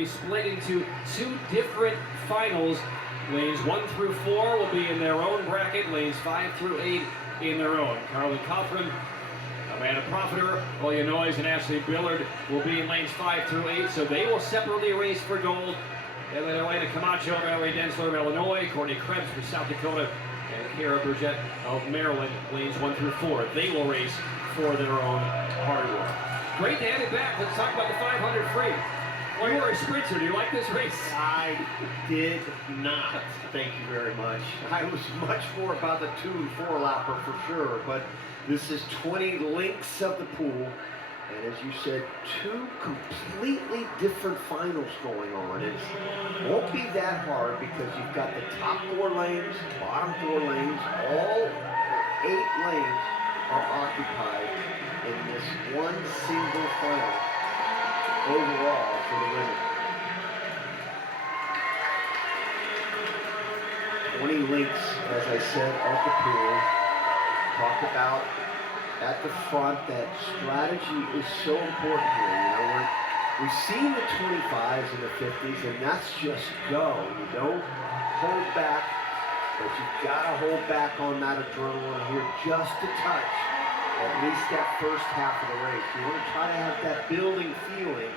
be split into two different finals. Lanes 1 through 4 will be in their own bracket. Lanes 5 through 8 in their own. Carlin Cothran, Amanda Profiter, Olya Noyes, and Ashley Billard will be in lanes 5 through 8, so they will separately race for gold. And then Elena Camacho, Mallory Densler of Illinois, Courtney Krebs from South Dakota, and Kara Burgett of Maryland, lanes 1 through 4. They will race for their own hardware. Great to have it back. Let's talk about the 500 free. Well, you were a sprinter. Do you like this race? I did not. Thank you very much. I was much more about the 2 and 4 lapper for sure, but this is 20 links of the pool. And as you said, 2 completely different finals going on. It won't be that hard because you've got the top 4 lanes, bottom 4 lanes, all 8 lanes are occupied in this one single final overall for the women. 20 links, as I said, of the pool. Talk about at the front that strategy is so important here. You know, we've seen the 25s and the 50s, and that's just go. You don't hold back, but you've got to hold back on that adrenaline here just a touch. At least that first half of the race. You want to try to have that building feeling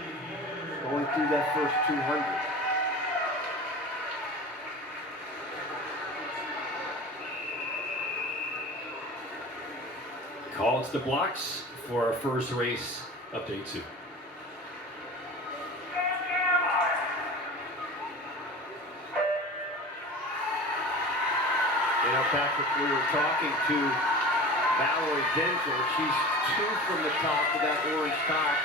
going through that first 200. Call it the blocks for our first race, update 2. You know, Patrick, we were talking to Mallory Densler. She's 2 from the top of that orange cap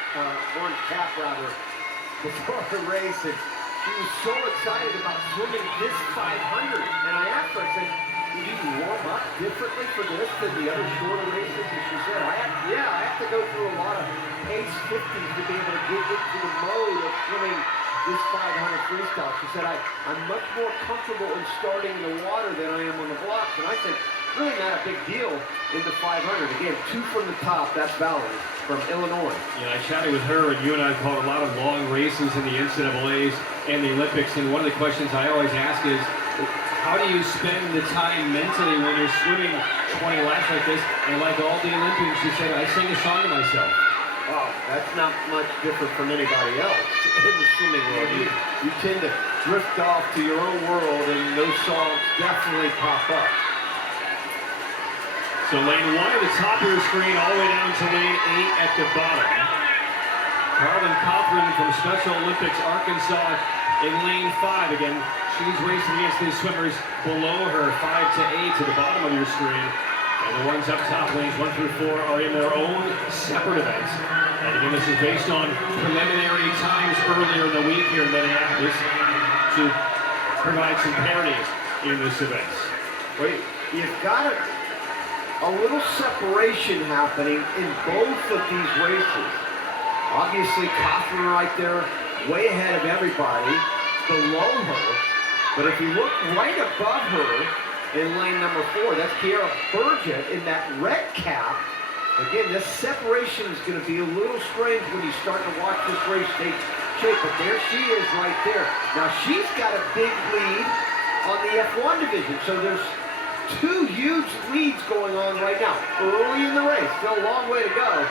before the race, and she was so excited about swimming this 500. And I asked her, I said, "Do you warm up differently for this than the other shorter races?" And she said, I have to go through a lot of pace 50s to be able to get into the mode of swimming this 500 freestyle. She said, I'm much more comfortable in starting in the water than I am on the blocks. And I said, really not a big deal in the 500. Again, 2 from the top. That's Valerie from Illinois. Yeah, I chatted with her, and you and I have called a lot of long races in the NCAAs and the Olympics. And one of the questions I always ask is, how do you spend the time mentally when you're swimming 20 laps like this? And like all the Olympians, she said, I sing a song to myself. Wow, that's not much different from anybody else in the swimming world. You tend to drift off to your own world, and those songs definitely pop up. So lane 1 at the top of your screen, all the way down to lane 8 at the bottom. Carlin Cothran from Special Olympics, Arkansas, in lane 5. Again, she's racing against these swimmers below her, 5 to 8 to the bottom of your screen. And the ones up top, lanes 1 through 4, are in their own separate events. And again, this is based on preliminary times earlier in the week here in Minneapolis to provide some parity in this event. Wait, you've got a little separation happening in both of these races. Obviously, Cothran right there, way ahead of everybody, below her. But if you look right above her in lane number 4, that's Kara Burgett in that red cap. Again, this separation is going to be a little strange when you start to watch this race take shape, but there she is right there. Now, she's got a big lead on the F1 division, so there's 2 huge leads going on right now, early in the race. Still a long way to go,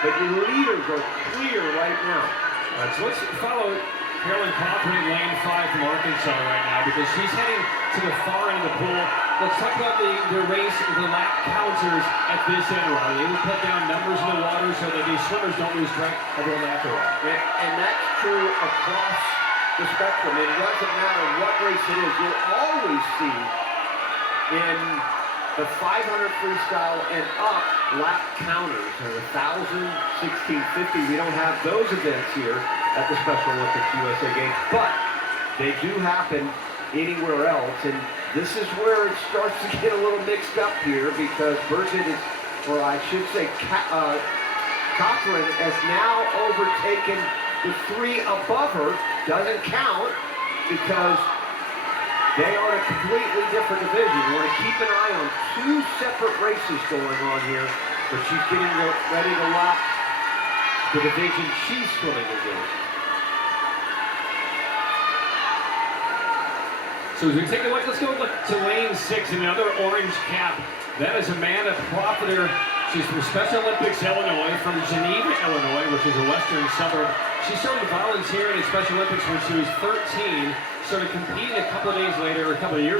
but your leaders are clear right now. All right, so let's follow Carolyn Cothran in lane 5 from Arkansas right now, because she's heading to the far end of the pool. Let's talk about the race, the lap counters at this end, Ron. They will put down numbers in the water so that these swimmers don't lose track of their lap to lap. And that's true across the spectrum. It doesn't matter what race it is. You'll always see in the 500 freestyle and up lap counters. And 1,000, 1650, we don't have those events here at the Special Olympics USA Games, but they do happen anywhere else. And this is where it starts to get a little mixed up here, because Burgett is, or I should say Cothran has now overtaken the 3 above her. Doesn't count because they are in a completely different division. You want to keep an eye on 2 separate races going on here, but she's getting ready to lap the division she's swimming against. So as we take a look, let's go look to lane 6, another orange cap. That is Amanda Profiter. She's from Special Olympics, Illinois, from Geneva, Illinois, which is a western suburb. She started volunteering at Special Olympics when she was 13, started competing a couple of years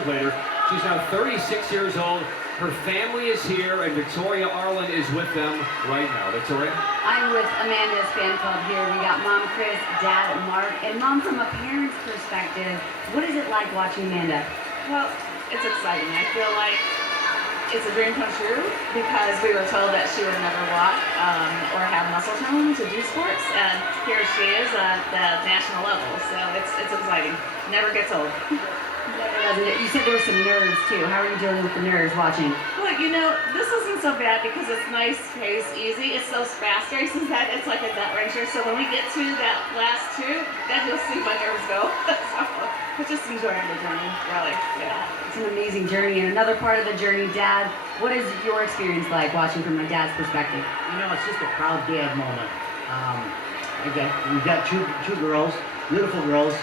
later. She's now 36 years old. Her family is here, and Victoria Arlen is with them right now. Victoria? I'm with Amanda's fan club here. We got Mom Chris, Dad Mark, and Mom, from a parent's perspective, what is it like watching Amanda? Well, it's exciting. I feel like it's a dream come true because we were told that she would never walk or have muscle tone to do sports, and here she is at the national level. So it's exciting. Never gets old. Never doesn't it? You said there were some nerves too. How are you dealing with the nerves watching? Well, you know, this isn't so bad because it's nice pace, easy. It's those fast races that it's like a gut wrencher. So when we get to that last two, then you'll see my nerves go. So we're just enjoying the journey, really. Yeah. It's an amazing journey. And another part of the journey, Dad, what is your experience like watching from my dad's perspective? You know, it's just a proud dad moment. We've got two girls, beautiful girls.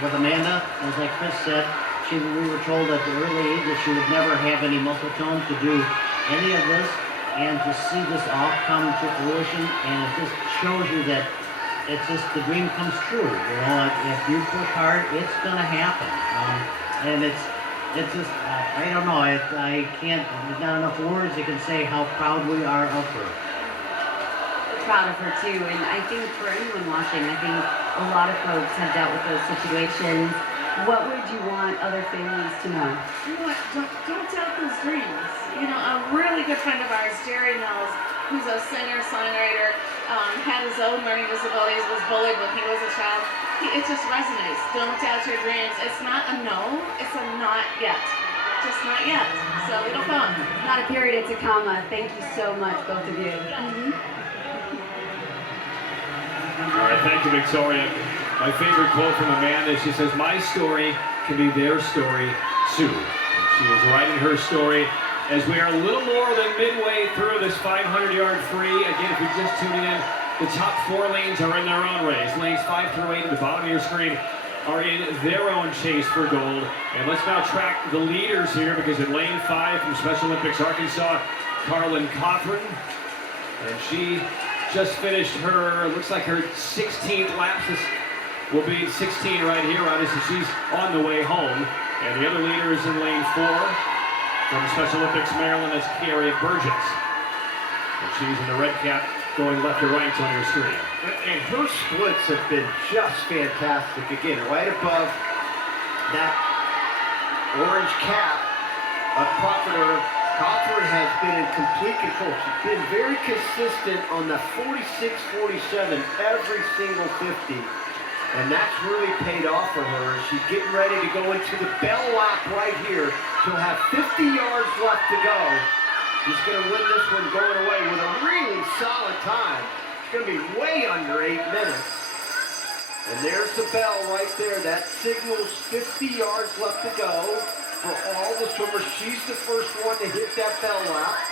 With Amanda, as like Chris said, we were told at the early age that she would never have any muscle tone to do any of this, and to see this all come to fruition, and it just shows you that it's just the dream comes true. You know, if you push hard, it's gonna happen. And it's just I don't know. I can't. There's not enough words that can say how proud we are of her. We're proud of her too, and I think for anyone watching, I think a lot of folks have dealt with those situations. What would you want other families to know? You know what? Don't doubt those dreams. You know, a really good friend of ours, Jerry Mills, who's a singer-songwriter, had his own learning disabilities, was bullied when he was a child. It just resonates. Don't doubt your dreams. It's not a no, it's a not yet. Just not yet. So it'll come. Not a period, it's a comma. Thank you so much, both of you. All right, thank you, Victoria. My favorite quote from Amanda, she says, "My story can be their story too." And she is writing her story as we are a little more than midway through this 500-yard free. Again, if you're just tuning in, the top 4 lanes are in their own race. Lanes 5 through 8 at the bottom of your screen are in their own chase for gold. And let's now track the leaders here, because in lane 5 from Special Olympics Arkansas, Carlin Cothran, and she just finished her, looks like her 16th lap. This will be 16 right here, obviously she's on the way home. And the other leader is in lane 4 from Special Olympics Maryland, that's Carrie Burgess. And she's in the red cap, going left to right on your screen. And her splits have been just fantastic. Again, right above that orange cap, Profiter Cothran has been in complete control. She's been very consistent on the 46-47 every single 50. And that's really paid off for her. She's getting ready to go into the bell lap right here. She'll have 50 yards left to go. She's going to win this one going away with a really solid time. It's going to be way under 8 minutes. And there's the bell right there. That signals 50 yards left to go for all the swimmers. She's the first one to hit that bell lap.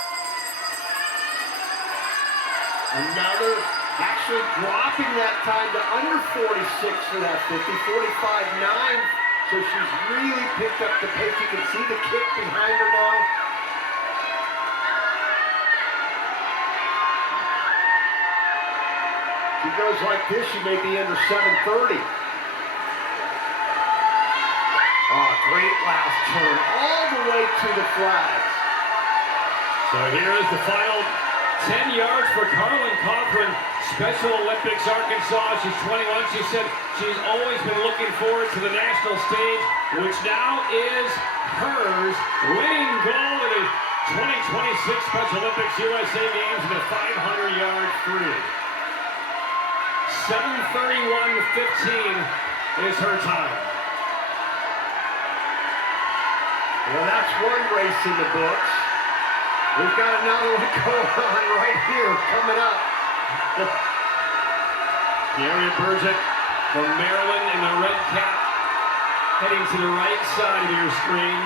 Another, actually dropping that time to under 46 for that 50, 45.9. So she's really picked up the pace. You can see the kick behind her now. She goes like this, she may be under 7:30. Oh, great last turn, all the way to the flags. So here is the final 10 yards for Carlin Cothran, Special Olympics Arkansas. She's 21. She said she's always been looking forward to the national stage, which now is hers. Winning gold in the 2026 Special Olympics USA Games in the 500-yard free. 7:31.15 is her time. Well, that's one race in the books. We've got another one going on right here, coming up. Carrie Burgess from Maryland in the red cap, heading to the right side of your screen.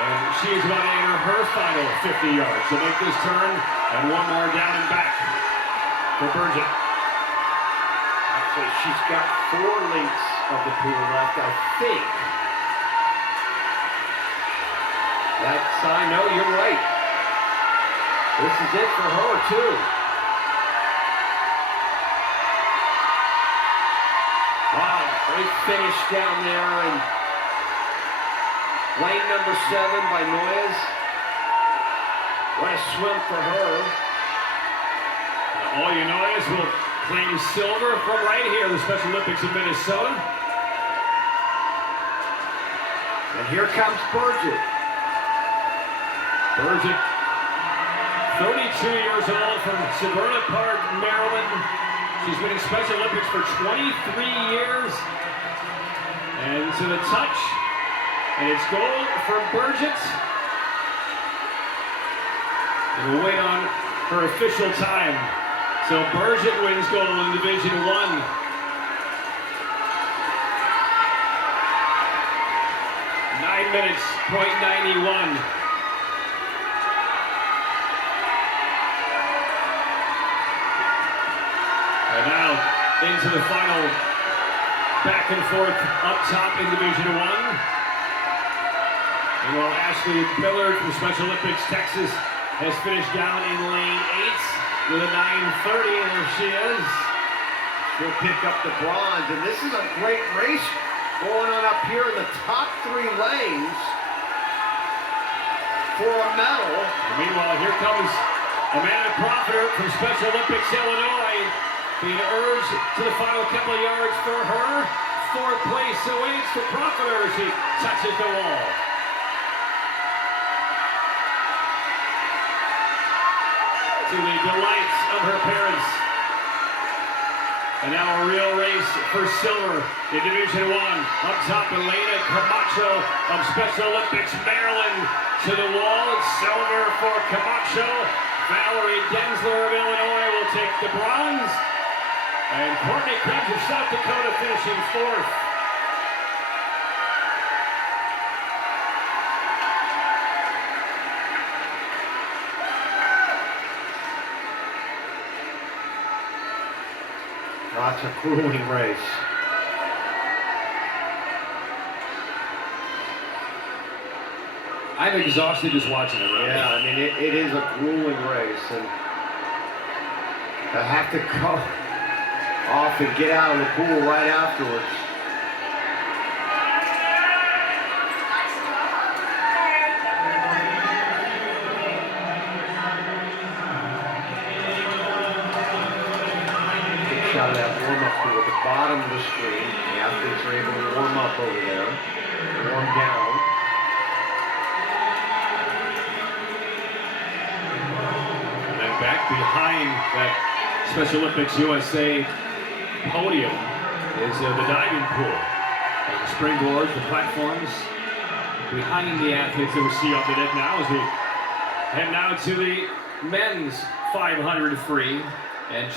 And she is about to enter her final 50 yards. She'll make this turn and one more down and back for Burgess. Actually, she's got 4 lengths of the pool left, I think. That's, I know, you're right. This is it for her, too. Wow, great finish down there, and lane number 7 by Noyes. What a swim for her. Olya Noyes will claim silver from right here in the Special Olympics in Minnesota. And here comes Burgett. Burgett, 32 years old, from Severna Park, Maryland. She's been in Special Olympics for 23 years. And to the touch, and it's gold for Burgett. And we'll wait on her official time. So Burgett wins gold in Division 1. .91. And now into the final back and forth up top in Division 1. Meanwhile, Ashley Pillard from Special Olympics, Texas, has finished down in lane 8 with a 9:30, and there she is. She'll pick up the bronze, and this is a great race going on up here in the top 3 lanes for a medal. And meanwhile, here comes Amanda Profiter from Special Olympics, Illinois, being urged to the final couple of yards for her. 4th place awaits for Profiter as she touches the wall. To the delights of her parents. And now a real race for silver in Division 1. Up top, Elena Camacho of Special Olympics, Maryland, to the wall. It's silver for Camacho. Valerie Densler of Illinois will take the bronze. And Courtney Krebs of South Dakota finishing 4th. That's a grueling race. I'm exhausted just watching it, right? Yeah, I mean, it is a grueling race, and I have to go off and get out of the pool right afterwards. Take a shot of that warm-up pool at the bottom of the screen. The athletes are able to warm up over there, warm down. Back behind that Special Olympics USA podium is the diving pool. And the springboards, the platforms behind the athletes that we see on the deck now as we head now to the men's 500 free. And